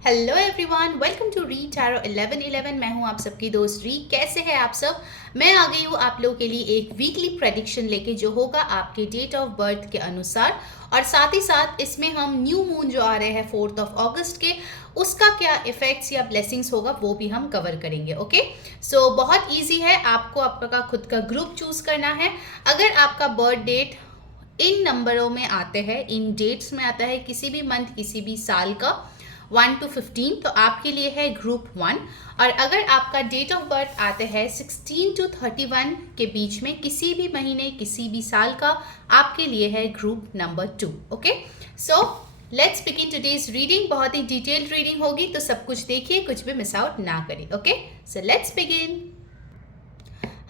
Hello everyone, welcome to re tarot 1111। मैं हूं आप सबकी दोस्त री। कैसे हैं आप सब? मैं आ गई हूं आप लोगों के लिए एक वीकली प्रेडिक्शन लेके, जो होगा आपके डेट ऑफ बर्थ के अनुसार। और साथ ही साथ इसमें हम न्यू मून जो आ रहे हैं 4 अगस्त के, उसका क्या इफेक्ट्स या ब्लेसिंग्स होगा वो भी हम कवर करेंगे। ओके, सो बहुत ईजी है, आपको आपका खुद का ग्रुप चूज करना है। अगर आपका बर्थ डेट इन नंबरों में आते हैं, इन डेट्स में आता है, किसी भी मंथ किसी भी साल का 1 to 15, तो आपके लिए है ग्रुप 1। और अगर आपका डेट ऑफ बर्थ आते हैं 16 to 31 के बीच में, किसी भी महीने किसी भी साल का, आपके लिए है group number 2। Okay, so let's begin today's reading. बहुत ही डिटेल्ड रीडिंग होगी, तो सब कुछ देखिए, कुछ भी मिस आउट ना करें। Okay, so let's begin.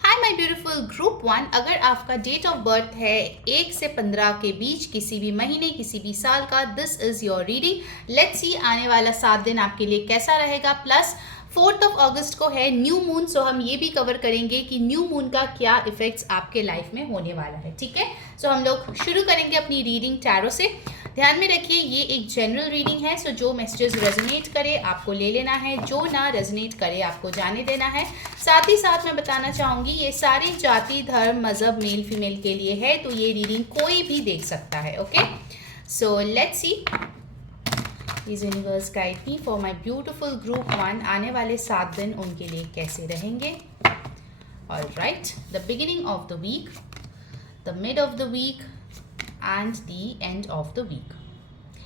Hi my beautiful group 1, अगर आपका डेट ऑफ बर्थ है 1 से 15 के बीच, किसी भी महीने किसी भी साल का, this is your reading. Let's see आने वाला 7 दिन आपके लिए कैसा रहेगा। प्लस 4 अगस्त को है न्यू मून, सो हम ये भी कवर करेंगे कि न्यू मून का क्या इफेक्ट्स आपके लाइफ में होने वाला है। ठीक है, सो हम लोग शुरू करेंगे अपनी रीडिंग टैरो से। ध्यान में रखिए, ये एक जनरल रीडिंग है, सो जो मैसेजेस रेजोनेट करे आपको ले लेना है, जो ना रेजोनेट करे आपको जाने देना है। साथ ही साथ मैं बताना चाहूँगी, ये सारी जाति धर्म मजहब मेल फीमेल के लिए है, तो ये रीडिंग कोई भी देख सकता है। Okay, so let's see please universe guide me for my beautiful group 1, आने वाले 7 दिन उनके लिए कैसे रहेंगे। Alright, the beginning of the week, the mid of the week and the end of the week.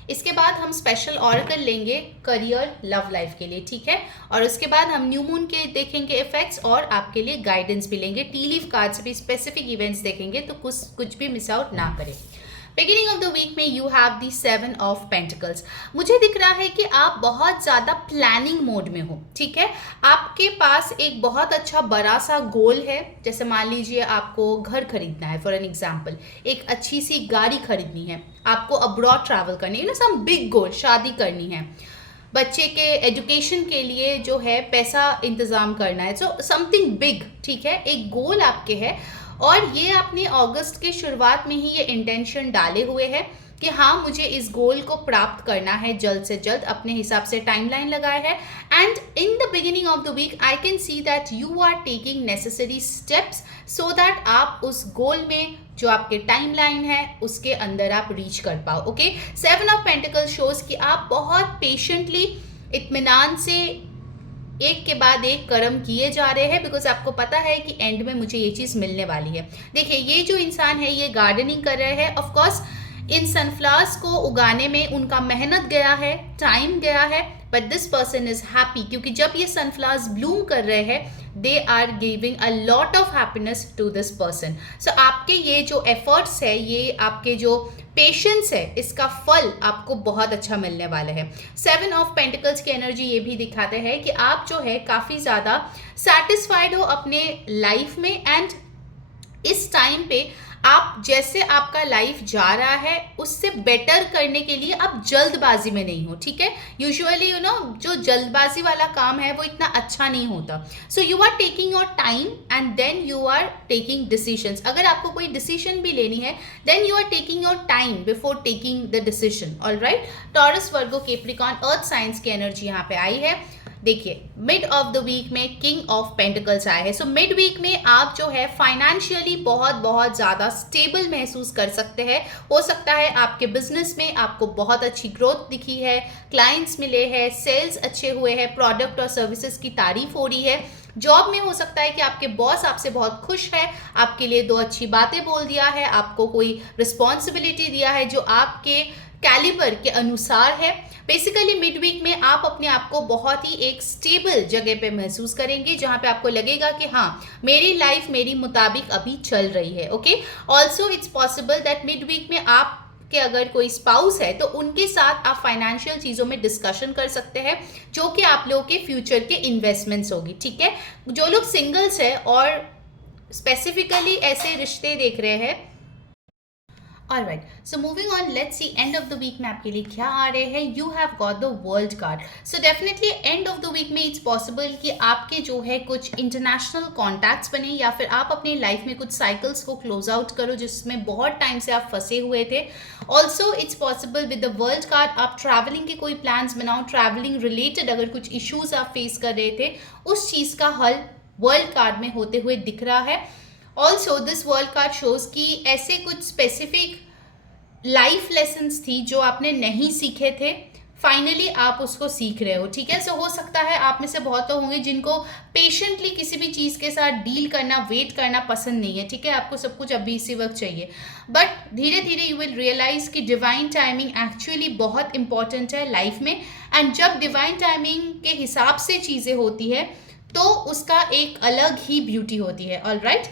इसके बाद हम स्पेशल ऑरेकल लेंगे करियर लव लाइफ के लिए, ठीक है। और उसके बाद हम न्यू मून के देखेंगे इफेक्ट्स, और आपके लिए गाइडेंस भी लेंगे। टी लीफ कार्ड से भी स्पेसिफिक इवेंट्स देखेंगे, तो कुछ भी मिस आउट ना करें। बिगिनिंग ऑफ द वीक में you have the 7 of pentacles. मुझे दिख रहा है कि आप बहुत ज़्यादा प्लानिंग मोड में हो, ठीक है। आपके पास एक बहुत अच्छा बड़ा सा गोल है, जैसे मान लीजिए आपको घर खरीदना है, फॉर एन एग्जाम्पल, एक अच्छी सी गाड़ी खरीदनी है, आपको अब्रॉड ट्रैवल करनी है, सम बिग गोल, शादी करनी है, बच्चे के एजुकेशन के लिए जो है पैसा इंतज़ाम करना है, सो समथिंग बिग, ठीक है, एक गोल आपके है। और ये आपने अगस्त के शुरुआत में ही ये इंटेंशन डाले हुए है कि हाँ, मुझे इस गोल को प्राप्त करना है जल्द से जल्द, अपने हिसाब से टाइमलाइन लगाया है। And in the beginning of the week I can see that you are taking necessary steps so that आप उस गोल में जो आपके टाइमलाइन है उसके अंदर आप रीच कर पाओ। ओके, 7 ऑफ पेंटिकल शोज कि आप बहुत पेशेंटली, इत्मीनान से एक के बाद एक कर्म किए जा रहे हैं, बिकॉज आपको पता है कि एंड में मुझे ये चीज़ मिलने वाली है। देखिए, ये जो इंसान है ये गार्डनिंग कर रहे हैं, ऑफ कोर्स इन सनफ्लावर्स को उगाने में उनका मेहनत गया है, टाइम गया है, but this person is happy, क्योंकि जब ये सनफ्लावर्स ब्लूम कर रहे हैं, they are giving a lot of happiness to this person. So आपके ये जो एफर्ट्स है, ये आपके जो पेशेंस है, इसका फल आपको बहुत अच्छा मिलने वाला है। 7 ऑफ पेंटिकल्स की एनर्जी ये भी दिखाते हैं कि आप जो है काफ़ी ज़्यादा सेटिस्फाइड हो अपने लाइफ में। एंड इस टाइम पे आप, जैसे आपका लाइफ जा रहा है उससे बेटर करने के लिए आप जल्दबाजी में नहीं हो, ठीक है। यूजुअली जो जल्दबाजी वाला काम है वो इतना अच्छा नहीं होता। So you are taking your time and then you are taking decisions. अगर आपको कोई डिसीजन भी लेनी है, then you are taking your time before taking the decision. Alright, Taurus, Virgo, Capricorn, earth signs की एनर्जी यहाँ पे आई है। देखिए, मिड ऑफ द वीक में किंग ऑफ पेंटिकल्स आए हैं। सो मिड वीक में आप जो है फाइनेंशियली बहुत बहुत ज़्यादा स्टेबल महसूस कर सकते हैं। हो सकता है आपके बिजनेस में आपको बहुत अच्छी ग्रोथ दिखी है, क्लाइंट्स मिले हैं, सेल्स अच्छे हुए हैं, प्रोडक्ट और सर्विसेज की तारीफ हो रही है। जॉब में हो सकता है कि आपके बॉस आपसे बहुत खुश है, आपके लिए 2 अच्छी बातें बोल दिया है, आपको कोई रिस्पॉन्सिबिलिटी दिया है जो आपके कैलिबर के अनुसार है। बेसिकली मिड वीक में आप अपने आप को बहुत ही एक स्टेबल जगह पे महसूस करेंगे, जहां पे आपको लगेगा कि हाँ, मेरी लाइफ मेरी मुताबिक अभी चल रही है। Okay, also it's possible that mid week में आप के अगर कोई स्पाउस है तो उनके साथ आप फाइनेंशियल चीज़ों में डिस्कशन कर सकते हैं, जो कि आप लोगों के फ्यूचर के इन्वेस्टमेंट्स होगी, ठीक है। जो लोग सिंगल्स है और स्पेसिफिकली ऐसे रिश्ते देख रहे हैं, alright, so moving on, let's see end of the week में आपके लिए क्या आ रहे हैं. You have got the world card. So definitely end of the week में इट्स पॉसिबल कि आपके जो है कुछ इंटरनेशनल कॉन्टैक्ट्स बने, या फिर आप अपनी लाइफ में कुछ साइकिल्स को क्लोज आउट करो जिसमें बहुत टाइम से आप फंसे हुए थे. Also it's possible with the world card आप ट्रैवलिंग के कोई प्लान्स बनाओ, ट्रैवलिंग रिलेटेड अगर कुछ इश्यूज आप फेस कर रहे थे उस चीज़ का हल वर्ल्ड कार्ड में होते हुए दिख रहा है. Also this world card shows कि ऐसे कुछ स्पेसिफिक लाइफ लेसन्स थी जो आपने नहीं सीखे थे, फाइनली आप उसको सीख रहे हो. ठीक है, सो हो सकता है आप में से बहुत तो होंगे जिनको पेशेंटली किसी भी चीज़ के साथ डील करना, वेट करना पसंद नहीं है. ठीक है, आपको सब कुछ अभी इसी वक्त चाहिए, बट धीरे धीरे यू विल रियलाइज कि डिवाइन टाइमिंग एक्चुअली बहुत इंपॉर्टेंट है लाइफ में. एंड जब डिवाइन टाइमिंग के हिसाब से चीज़ें होती है तो उसका एक अलग ही ब्यूटी होती है. Alright,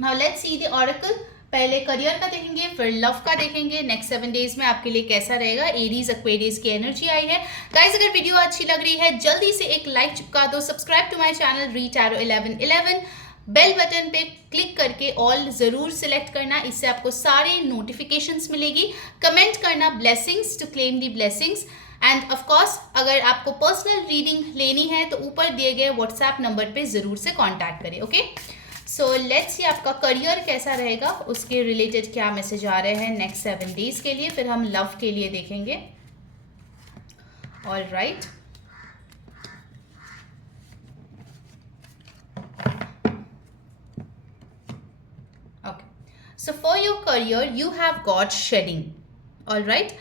now let's see the oracle. पहले करियर का देखेंगे, फिर लव का देखेंगे. नेक्स्ट 7 डेज में आपके लिए कैसा रहेगा. एरीज एक्वेरियस की एनर्जी आई है. गाइस, अगर वीडियो अच्छी लग रही है जल्दी से एक लाइक चिपका दो. Subscribe to my channel re tarot 1111. Bell button पे क्लिक करके ऑल ज़रूर सिलेक्ट करना, इससे आपको सारे नोटिफिकेशंस मिलेगी. कमेंट करना blessings to claim the blessings. And of course अगर आपको पर्सनल रीडिंग लेनी है तो ऊपर दिए गए व्हाट्सएप नंबर पे ज़रूर से कॉन्टैक्ट करें. ओके, सो लेट्स सी आपका करियर कैसा रहेगा, उसके रिलेटेड क्या मैसेज आ रहे हैं नेक्स्ट 7 डेज के लिए. फिर हम लव के लिए देखेंगे. All right, okay, so for your career you have got shedding. All right,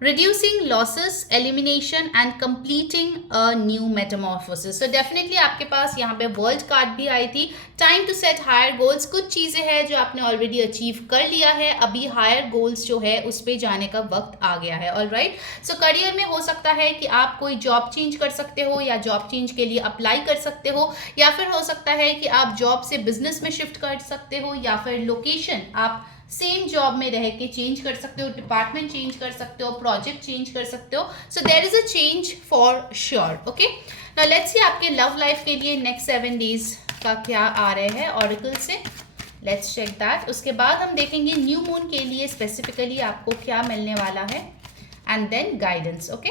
reducing losses, elimination and completing a new metamorphosis. So definitely आपके पास यहाँ पे वर्ल्ड कार्ड भी आई थी. Time to set higher goals. कुछ चीज़ें हैं जो आपने ऑलरेडी अचीव कर लिया है, अभी हायर गोल्स जो है उस पर जाने का वक्त आ गया है. ऑलराइट, सो करियर में हो सकता है कि आप कोई जॉब चेंज कर सकते हो या जॉब चेंज के लिए अप्लाई कर सकते हो, या फिर हो सकता है कि आप जॉब से बिजनेस में शिफ्ट कर सकते हो, या फिर लोकेशन आप सेम जॉब में रह के चेंज कर सकते हो, डिपार्टमेंट चेंज कर सकते हो, प्रोजेक्ट चेंज कर सकते हो. So there is a change for sure. Okay, now let's see आपके लव लाइफ के लिए नेक्स्ट 7 डेज का क्या आ रहे हैं ऑरेकल से. Let's check that. उसके बाद हम देखेंगे न्यू मून के लिए स्पेसिफिकली आपको क्या मिलने वाला है, and then guidance. Okay,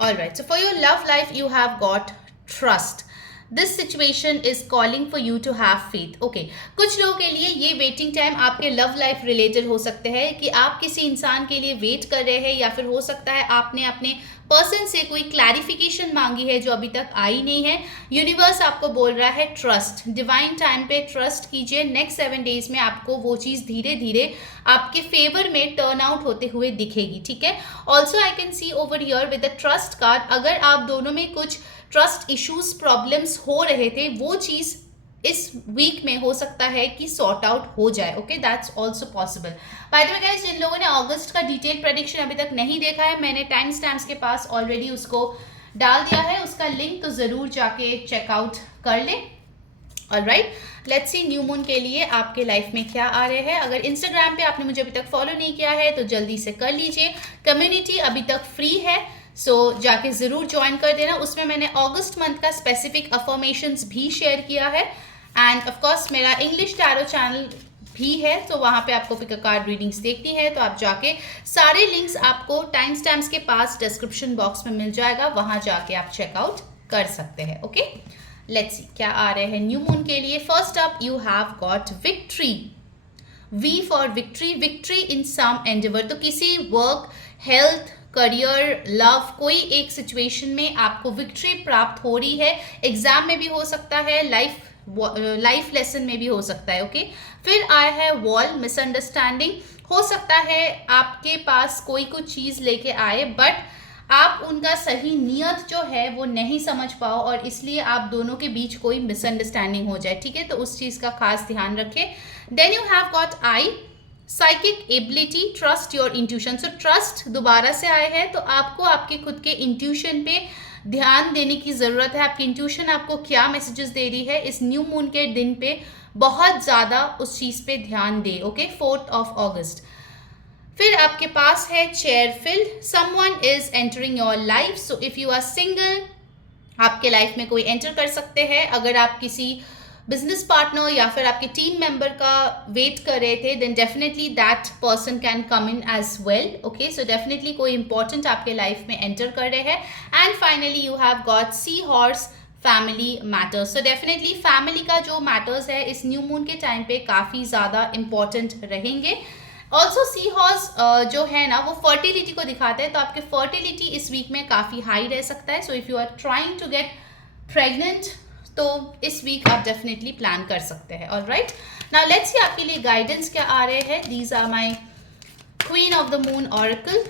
alright, so for your love life you have got trust. This situation is calling for you to have faith. Okay, कुछ लोगों के लिए ये वेटिंग टाइम आपके लव लाइफ रिलेटेड हो सकते हैं कि आप किसी इंसान के लिए वेट कर रहे हैं, या फिर हो सकता है आपने अपने पर्सन से कोई क्लैरिफिकेशन मांगी है जो अभी तक आई नहीं है. यूनिवर्स आपको बोल रहा है ट्रस्ट. डिवाइन टाइम पे ट्रस्ट कीजिए. नेक्स्ट 7 डेज में आपको वो चीज़ धीरे धीरे आपके फेवर में टर्न आउट होते हुए दिखेगी. ठीक है, also I can C over here with the trust card, अगर आप दोनों में कुछ ट्रस्ट इश्यूज प्रॉब्लम्स हो रहे थे वो चीज़ इस वीक में हो सकता है कि सॉर्ट आउट हो जाए. Okay, that's also possible. By the way guys, जिन लोगों ने अगस्त का डिटेल प्रेडिक्शन अभी तक नहीं देखा है, मैंने टाइम स्टैम्प्स के पास ऑलरेडी उसको डाल दिया है, उसका लिंक तो ज़रूर जाके चेकआउट कर लें. Alright, let's C new moon के लिए आपके लाइफ में क्या आ रहे हैं. अगर इंस्टाग्राम पे आपने मुझे अभी तक फॉलो नहीं किया है तो जल्दी से कर लीजिए. कम्युनिटी अभी तक फ्री है, सो जाके ज़रूर ज्वाइन कर देना. उसमें मैंने अगस्त मंथ का स्पेसिफिक अफर्मेशंस भी शेयर किया है. एंड ऑफ कोर्स मेरा इंग्लिश टैरो चैनल भी है, तो वहाँ पे आपको पिक अ कार्ड रीडिंग्स देखनी है तो आप जाके सारे लिंक्स आपको टाइम स्टैम्प्स के पास डिस्क्रिप्शन बॉक्स में मिल जाएगा, वहाँ जाके आप चेकआउट कर सकते हैं. ओके, लेट्स सी क्या आ रहे हैं न्यू मून के लिए. First up you have got victory. V for victory. Victory in some endeavour. तो किसी वर्क, हेल्थ, करियर, लव, कोई एक सिचुएशन में आपको विक्ट्री प्राप्त हो रही है. एग्जाम में भी हो सकता है, लाइफ लेसन में भी हो सकता है. ओके, फिर आया है वॉल. मिसअंडरस्टैंडिंग. हो सकता है आपके पास कोई कुछ चीज़ लेके आए बट आप उनका सही नियत जो है वो नहीं समझ पाओ और इसलिए आप दोनों के बीच कोई मिसअंडरस्टैंडिंग हो जाए. ठीक है, तो उस चीज़ का खास ध्यान रखें. Then you have got eye. Psychic ability. Trust your intuition. So trust दोबारा से आए हैं, तो आपको आपके खुद के इंट्यूशन पे ध्यान देने की ज़रूरत है. आपकी इंट्यूशन आपको क्या मैसेजेस दे रही है इस न्यू मून के दिन पे, बहुत ज़्यादा उस चीज़ पे ध्यान दे. ओके, 4 अगस्त. फिर आपके पास है cheerful. Someone is entering your life. So if you are single, आपके लाइफ में कोई एंटर कर सकते हैं. अगर आप किसी बिजनेस पार्टनर या फिर आपके टीम मेंबर का वेट कर रहे थे, then definitely that person can come in as well. Okay, so definitely कोई इंपॉर्टेंट आपके लाइफ में एंटर कर रहे हैं. And finally you have got sea horse, family matters. So definitely family का जो मैटर्स है इस न्यू मून के टाइम पे काफ़ी ज़्यादा इंपॉर्टेंट रहेंगे. ऑल्सो सी हॉर्स जो है ना वो फर्टिलिटी को दिखाता है, तो आपके फर्टिलिटी इस वीक में काफ़ी हाई रह सकता है. So if you are trying to get pregnant तो इस वीक आप डेफिनेटली प्लान कर सकते हैं. ऑलराइट, नाउ लेट्स सी आपके लिए गाइडेंस क्या आ रहे हैं. These are my queen of the moon oracle.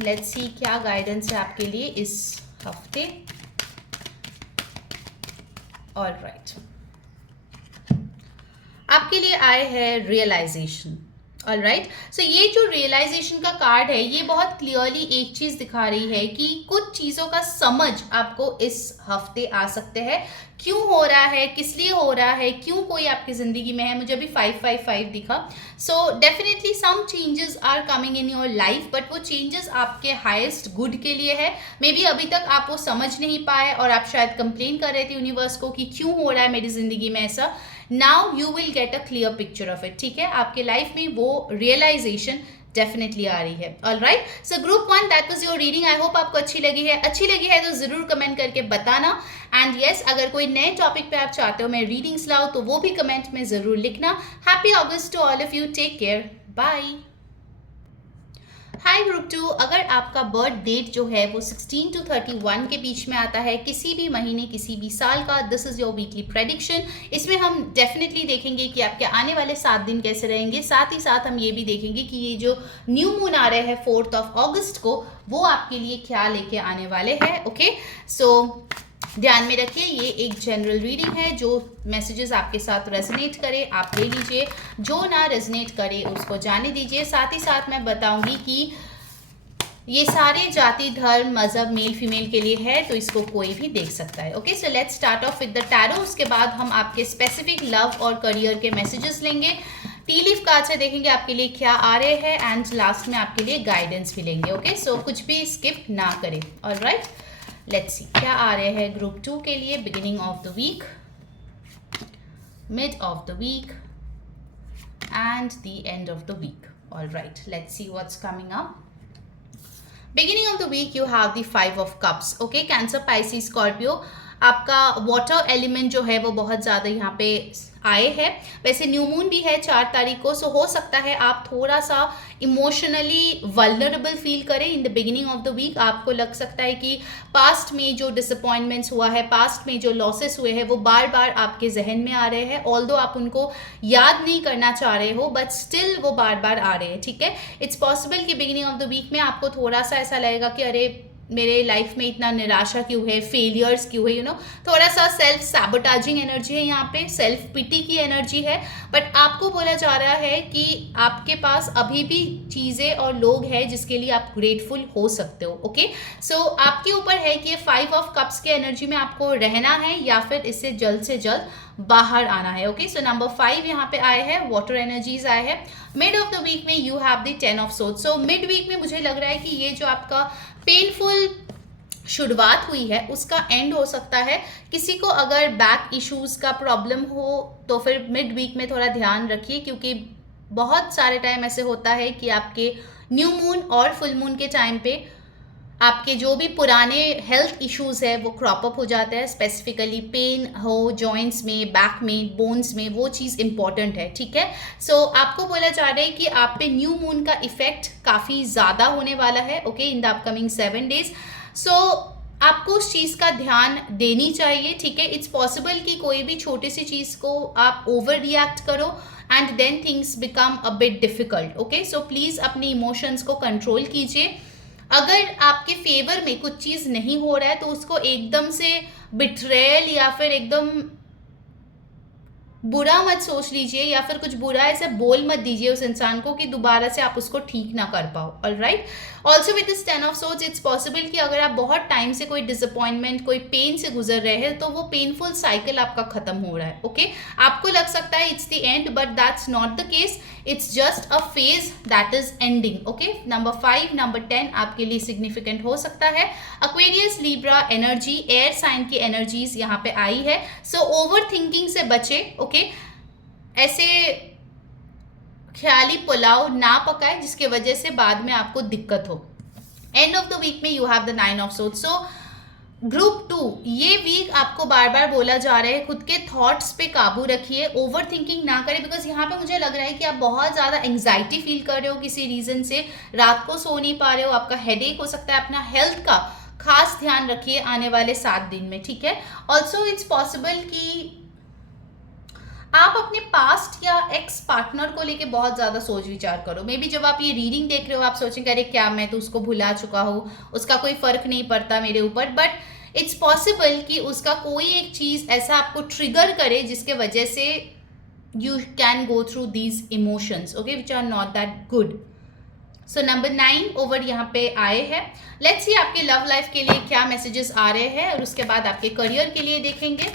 Let's see क्या गाइडेंस है आपके लिए इस हफ्ते. ऑलराइट, आपके लिए आए हैं रियलाइजेशन. ऑलराइट, सो ये जो रियलाइजेशन का कार्ड है ये बहुत क्लियरली एक चीज़ दिखा रही है कि कुछ चीज़ों का समझ आपको इस हफ्ते आ सकते हैं. क्यों हो रहा है, किस लिए हो रहा है, क्यों कोई आपकी ज़िंदगी में है. मुझे अभी 555 दिखा. So definitely some changes are coming in your life, but वो चेंजेस आपके हाईएस्ट गुड के लिए है. मे बी अभी तक आप वो समझ नहीं पाए और आप शायद कंप्लेन कर रहे थे यूनिवर्स को कि क्यों हो रहा है मेरी ज़िंदगी में ऐसा. Now you will get a clear picture of it. ठीक है, आपके लाइफ में वो रियलाइजेशन डेफिनेटली आ रही है. Alright, so group 1 that was your reading. I hope आपको अच्छी लगी है तो ज़रूर कमेंट करके बताना. एंड येस, अगर कोई नए टॉपिक पे आप चाहते हो मैं रीडिंग्स लाऊं तो वो भी कमेंट में ज़रूर लिखना. Happy August to all of you. Take care, bye. Hi group 2, अगर आपका बर्थ डेट जो है वो 16 to 31 के बीच में आता है, किसी भी महीने किसी भी साल का, this is your weekly prediction. इसमें हम डेफिनेटली देखेंगे कि आपके आने वाले 7 दिन कैसे रहेंगे. साथ ही साथ हम ये भी देखेंगे कि ये जो न्यू मून आ रहे हैं 4th of August को, वो आपके लिए क्या लेके आने वाले हैं. ओके, सो ध्यान में रखिए ये एक जनरल रीडिंग है. जो मैसेजेस आपके साथ रेजोनेट करे आप ले लीजिए, जो ना रेजोनेट करे उसको जाने दीजिए. साथ ही साथ मैं बताऊंगी कि ये सारे जाति, धर्म, मजहब, मेल फीमेल के लिए है, तो इसको कोई भी देख सकता है. Okay, so let's start of with the tarot. उसके बाद हम आपके स्पेसिफिक लव और करियर के मैसेजेस लेंगे. टी लीफ कार्ड से देखेंगे आपके लिए क्या आ रहे हैं एंड लास्ट में आपके लिए गाइडेंस भी लेंगे. ओके, सो कुछ भी स्किप ना करें. ऑलराइट, लेट्स सी क्या आ रहे हैं ग्रुप 2 के लिए. Beginning of the week, mid of the week and the end of the week. Alright, let's see what's coming up. Beginning of the week you have the 5 of Cups. Okay, Cancer, Pisces, Scorpio. आपका water element जो है वो बहुत ज़्यादा यहाँ पे आए हैं. वैसे न्यू मून भी है 4 तारीख को, सो हो सकता है आप थोड़ा सा इमोशनली वल्नरेबल फील करें in the beginning of the week. आपको लग सकता है कि पास्ट में जो डिसअपॉइंटमेंट्स हुआ है, पास्ट में जो लॉसेस हुए हैं वो बार बार आपके जहन में आ रहे हैं. ऑल्दो आप उनको याद नहीं करना चाह रहे हो, बट स्टिल वो बार बार आ रहे हैं. ठीक है, इट्स पॉसिबल कि बिगिनिंग ऑफ द वीक में आपको थोड़ा सा ऐसा लगेगा कि अरे मेरे लाइफ में इतना निराशा क्यों है, फेलियर्स क्यों है, थोड़ा सा सेल्फ सैबोटाजिंग एनर्जी है यहाँ पे, सेल्फ पिटी की एनर्जी है. बट आपको बोला जा रहा है कि आपके पास अभी भी चीज़ें और लोग हैं जिसके लिए आप ग्रेटफुल हो सकते हो. ओके, सो आपके ऊपर है कि 5 of Cups के एनर्जी में आपको रहना है या फिर इससे जल्द से जल्द बाहर आना है. ओके, सो नंबर 5 यहाँ पे आए हैं, वाटर एनर्जीज आए हैं. मिड ऑफ द वीक में you have the 10 of Swords. So mid week में मुझे लग रहा है कि ये जो आपका पेनफुल शुरुआत हुई है उसका एंड हो सकता है. किसी को अगर बैक इश्यूज का प्रॉब्लम हो तो फिर मिड वीक में थोड़ा ध्यान रखिए, क्योंकि बहुत सारे टाइम ऐसे होता है कि आपके न्यू मून और फुल मून के टाइम पे आपके जो भी पुराने हेल्थ इश्यूज है वो क्रॉप अप हो जाता है. स्पेसिफिकली पेन हो जॉइंट्स में, बैक में, बोन्स में, वो चीज़ इंपॉर्टेंट है. ठीक है, सो आपको बोला जा रहा है कि आप पे न्यू मून का इफेक्ट काफ़ी ज़्यादा होने वाला है. Okay, in the upcoming 7 days. सो आपको उस चीज़ का ध्यान देनी चाहिए. ठीक है, इट्स पॉसिबल कि कोई भी छोटी सी चीज़ को आप ओवर रिएक्ट करो and then things become a bit difficult. Okay, so please अपने इमोशंस को कंट्रोल कीजिए. अगर आपके फेवर में कुछ चीज़ नहीं हो रहा है तो उसको एकदम से बिट्रेयल या फिर एकदम बुरा मत सोच लीजिए या फिर कुछ बुरा ऐसे बोल मत दीजिए उस इंसान को कि दोबारा से आप उसको ठीक ना कर पाओ। Alright, also with this 10 of swords it's possible कि अगर आप बहुत टाइम से कोई डिसअपॉइंटमेंट, कोई पेन से गुजर रहे हैं तो वो पेनफुल साइकिल आपका खत्म हो रहा है। ओके, आपको लग सकता है it's the end, but that's not the case, it's just a phase that is ending. Okay, number 5, number 10 आपके लिए सिग्निफिकेंट हो सकता है। Aquarius, Libra energy, air sign की एनर्जीज यहाँ पे आई है, सो ओवर थिंकिंग से बचे। ओके, ऐसे ख्याली पुलाव ना पकाए जिसके वजह से बाद में आपको दिक्कत हो। एंड ऑफ द वीक में you have the 9 of swords. So group 2, ये वीक आपको बार बार बोला जा रहा है खुद के थॉट्स पे काबू रखिए, ओवर थिंकिंग ना करें, बिकॉज यहाँ पे मुझे लग रहा है कि आप बहुत ज़्यादा एंग्जाइटी फील कर रहे हो किसी रीज़न से, रात को सो नहीं पा रहे हो, आपका हेडेक हो सकता है। अपना हेल्थ का खास ध्यान रखिए आने वाले 7 दिन में, ठीक है। ऑल्सो इट्स पॉसिबल कि आप अपने पास्ट या एक्स पार्टनर को लेके बहुत ज़्यादा सोच विचार करो। मे बी जब आप ये रीडिंग देख रहे हो आप सोचेंगे अरे क्या मैं तो उसको भुला चुका हूँ, उसका कोई फ़र्क नहीं पड़ता मेरे ऊपर, बट इट्स पॉसिबल कि उसका कोई एक चीज़ ऐसा आपको ट्रिगर करे जिसके वजह से you can go through these emotions, okay, which are not that good. So number 9 over यहाँ पे आए हैं। लेट्स सी आपके लव लाइफ के लिए क्या मैसेजेस आ रहे हैं और उसके बाद आपके करियर के लिए देखेंगे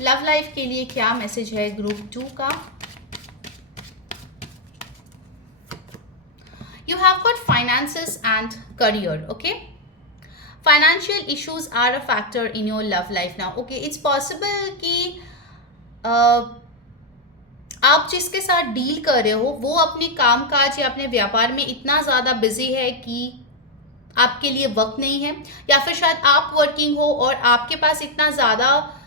लव लाइफ के लिए क्या मैसेज है ग्रुप 2 का। You have got finances and career. Okay, financial issues are a factor in your love life now. Okay, it's possible कि आप जिसके साथ डील कर रहे हो वो अपने काम काज या अपने व्यापार में इतना ज़्यादा बिजी है कि आपके लिए वक्त नहीं है, या फिर शायद आप वर्किंग हो और आपके पास इतना ज़्यादा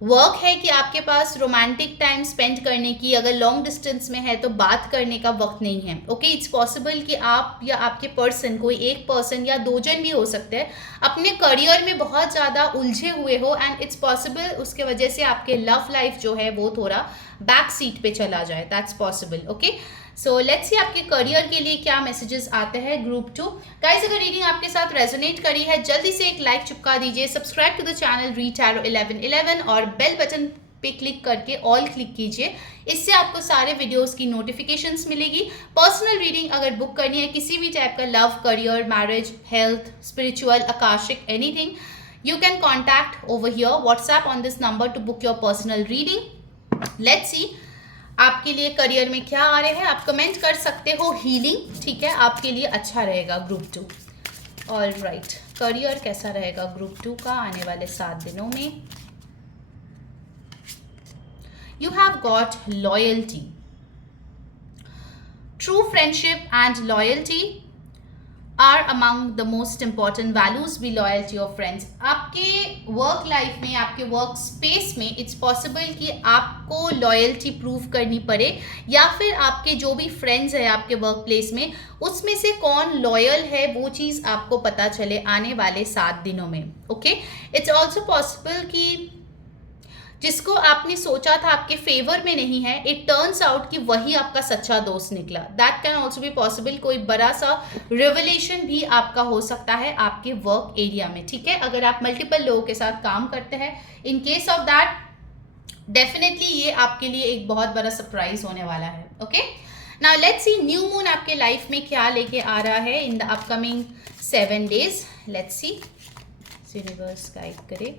वर्क है कि आपके पास रोमांटिक टाइम स्पेंड करने की, अगर लॉन्ग डिस्टेंस में है तो बात करने का वक्त नहीं है। ओके, इट्स पॉसिबल कि आप या आपके पर्सन, कोई एक पर्सन या 2 जन भी हो सकते हैं, अपने करियर में बहुत ज़्यादा उलझे हुए हो, एंड इट्स पॉसिबल उसके वजह से आपके लव लाइफ जो है वो थोड़ा बैक सीट पे चला जाए। That's possible. Okay, so let's see आपके करियर के लिए क्या मैसेजेस आते हैं ग्रुप 2। गाइस, अगर रीडिंग आपके साथ रेजोनेट करी है जल्दी से एक लाइक चिपका दीजिए, subscribe to the channel read tarot 1111 और बेल बटन पे क्लिक करके ऑल क्लिक कीजिए, इससे आपको सारे वीडियोस की नोटिफिकेशंस मिलेगी। पर्सनल रीडिंग अगर बुक करनी है किसी भी टाइप का, love, career, marriage, health, spiritual, Akashic, anything, you can contact over here WhatsApp on this number to book your personal reading. Let's see आपके लिए करियर में क्या आ रहे हैं। आप कमेंट कर सकते हो हीलिंग, ठीक है, आपके लिए अच्छा रहेगा ग्रुप 2। ऑल राइट, करियर कैसा रहेगा ग्रुप 2 का आने वाले 7 दिनों में। You have got loyalty, true friendship and loyalty are among the most important values. Be loyal to your friends. आपके वर्क लाइफ में, आपके वर्क स्पेस में इट्स पॉसिबल कि आपको लॉयल्टी प्रूव करनी पड़े, या फिर आपके जो भी फ्रेंड्स हैं आपके वर्क प्लेस में उसमें से कौन लॉयल है वो चीज़ आपको पता चले आने वाले 7 दिनों में। ओके, इट्स ऑल्सो पॉसिबल कि जिसको आपने सोचा था आपके फेवर में नहीं है, इट टर्न्स आउट कि वही आपका सच्चा दोस्त निकला। That can also be possible. कोई बड़ा सा रिवलेशन भी आपका हो सकता है आपके वर्क एरिया में, ठीक है, अगर आप मल्टीपल लोगों के साथ काम करते हैं। In case of that definitely ये आपके लिए एक बहुत बड़ा सरप्राइज होने वाला है। Okay, now let's C new moon आपके लाइफ में क्या लेके आ रहा है इन the upcoming 7 days. Let's see, universe guide करे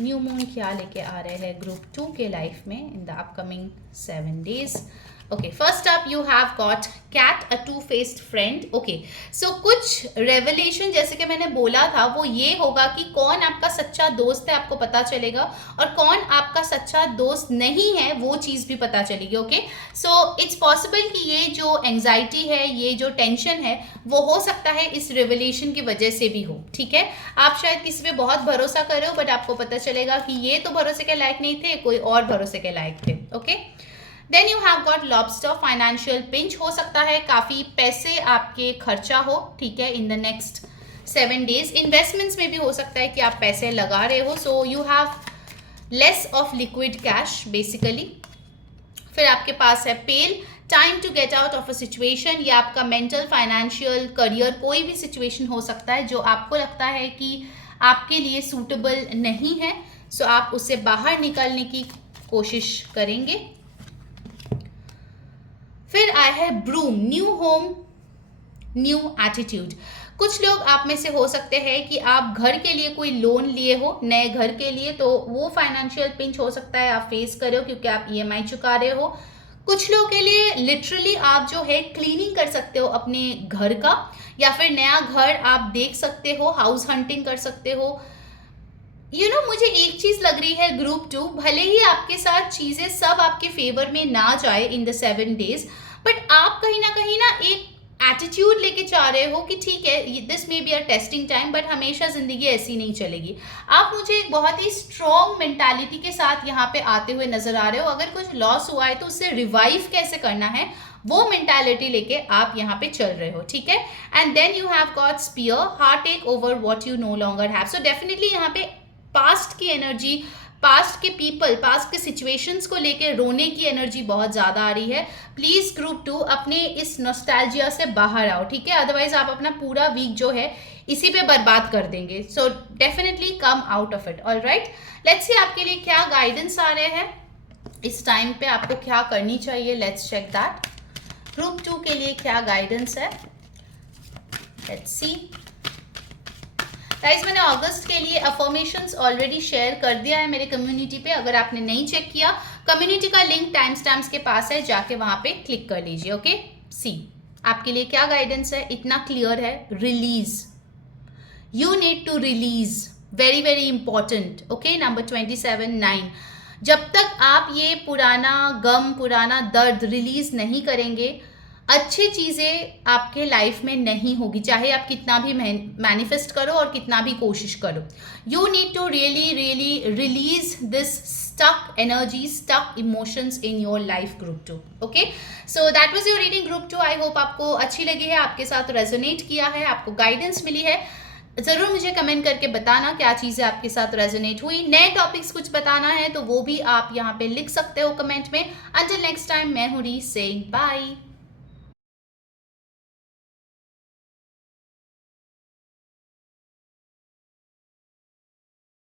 न्यू मून क्या लेके आ रहे हैं ग्रुप 2 के लाइफ में in the upcoming 7 days. Okay, first up you have got cat, a two faced friend. Okay, so कुछ रेवलेशन जैसे कि मैंने बोला था वो ये होगा कि कौन आपका सच्चा दोस्त है आपको पता चलेगा, और कौन आपका सच्चा दोस्त नहीं है वो चीज़ भी पता चलेगी। ओके, सो इट्स पॉसिबल कि ये जो एंग्जाइटी है, ये जो टेंशन है वो हो सकता है इस रेवलेशन की वजह से भी हो, ठीक है। आप शायद किसी पे बहुत भरोसा कर रहे हो बट आपको पता चलेगा कि ये तो भरोसे के लायक नहीं थे, कोई और भरोसे के लायक थे। Okay, then you have got lobster, financial pinch. हो सकता है काफ़ी पैसे आपके खर्चा हो, ठीक है, in the next 7 days. Investments में भी हो सकता है कि आप पैसे लगा रहे हो, so you have less of liquid cash basically. फिर आपके पास है पेल, time to get out of a situation. या आपका मेंटल, फाइनेंशियल, करियर, कोई भी सिचुएशन हो सकता है जो आपको लगता है कि आपके लिए सूटेबल नहीं है, सो आप उससे बाहर निकलने की कोशिश करेंगे। फिर आया है broom, new home new attitude. कुछ लोग आप में से हो सकते हैं कि आप घर के लिए कोई लोन लिए हो, नए घर के लिए, तो वो फाइनेंशियल पिंच हो सकता है आप फेस कर रहे हो क्योंकि आप ईएमआई चुका रहे हो। कुछ लोगों के लिए लिटरली आप जो है क्लीनिंग कर सकते हो अपने घर का, या फिर नया घर आप देख सकते हो, हाउस हंटिंग कर सकते हो। मुझे एक चीज लग रही है ग्रुप 2, भले ही आपके साथ चीजें सब आपके फेवर में ना जाए इन द 7 days, बट आप कहीं ना एक एटीट्यूड लेके चाह रहे हो कि ठीक है, this may be a testing time, but हमेशा जिंदगी ऐसी नहीं चलेगी। आप मुझे एक बहुत ही स्ट्रॉन्ग मेंटालिटी के साथ यहाँ पे आते हुए नजर आ रहे हो। अगर कुछ लॉस हुआ है तो उससे रिवाइव कैसे करना है, वो मेंटालिटी लेके आप यहाँ पे चल रहे हो, ठीक है। And then you have got spear, heart take over what you no longer have. So definitely यहाँ पे पास्ट की एनर्जी, पास्ट के पीपल, पास्ट के सिचुएशंस को लेकर रोने की एनर्जी बहुत ज़्यादा आ रही है। प्लीज़ ग्रुप 2 अपने इस नॉस्टैल्जिया से बाहर आओ, ठीक है, अदरवाइज आप अपना पूरा वीक जो है इसी पे बर्बाद कर देंगे। So definitely come out of it. Alright, let's see आपके लिए क्या गाइडेंस आ रहे हैं इस टाइम पे, आपको क्या करनी चाहिए। Let's check that. ग्रुप 2 के लिए क्या गाइडेंस है, लेट्स सी। गाइस, मैंने अगस्त के लिए अफर्मेशंस ऑलरेडी शेयर कर दिया है मेरे कम्युनिटी पे। अगर आपने नहीं चेक किया, कम्युनिटी का लिंक टाइम स्टैम्प्स के पास है, जाके वहां पे क्लिक कर लीजिए। ओके, सी आपके लिए क्या गाइडेंस है, इतना क्लियर है, release, you need to release, very very important. Okay, number 27-9, जब तक आप ये पुराना गम, पुराना दर्द रिलीज नहीं करेंगे, अच्छी चीज़ें आपके लाइफ में नहीं होगी, चाहे आप कितना भी मैनिफेस्ट करो और कितना भी कोशिश करो। You need to really really release this stuck energy, stuck emotions in your life group 2। Okay, so that was your reading group 2। I hope आपको अच्छी लगी है, आपके साथ रेजोनेट किया है, आपको गाइडेंस मिली है। ज़रूर मुझे कमेंट करके बताना क्या चीज़ें आपके साथ रेजोनेट हुई। नए टॉपिक्स कुछ बताना है तो वो भी आप यहाँ पे लिख सकते हो कमेंट में। अंटिल नेक्स्ट टाइम, मैं हूँ री, सेइंग बाय।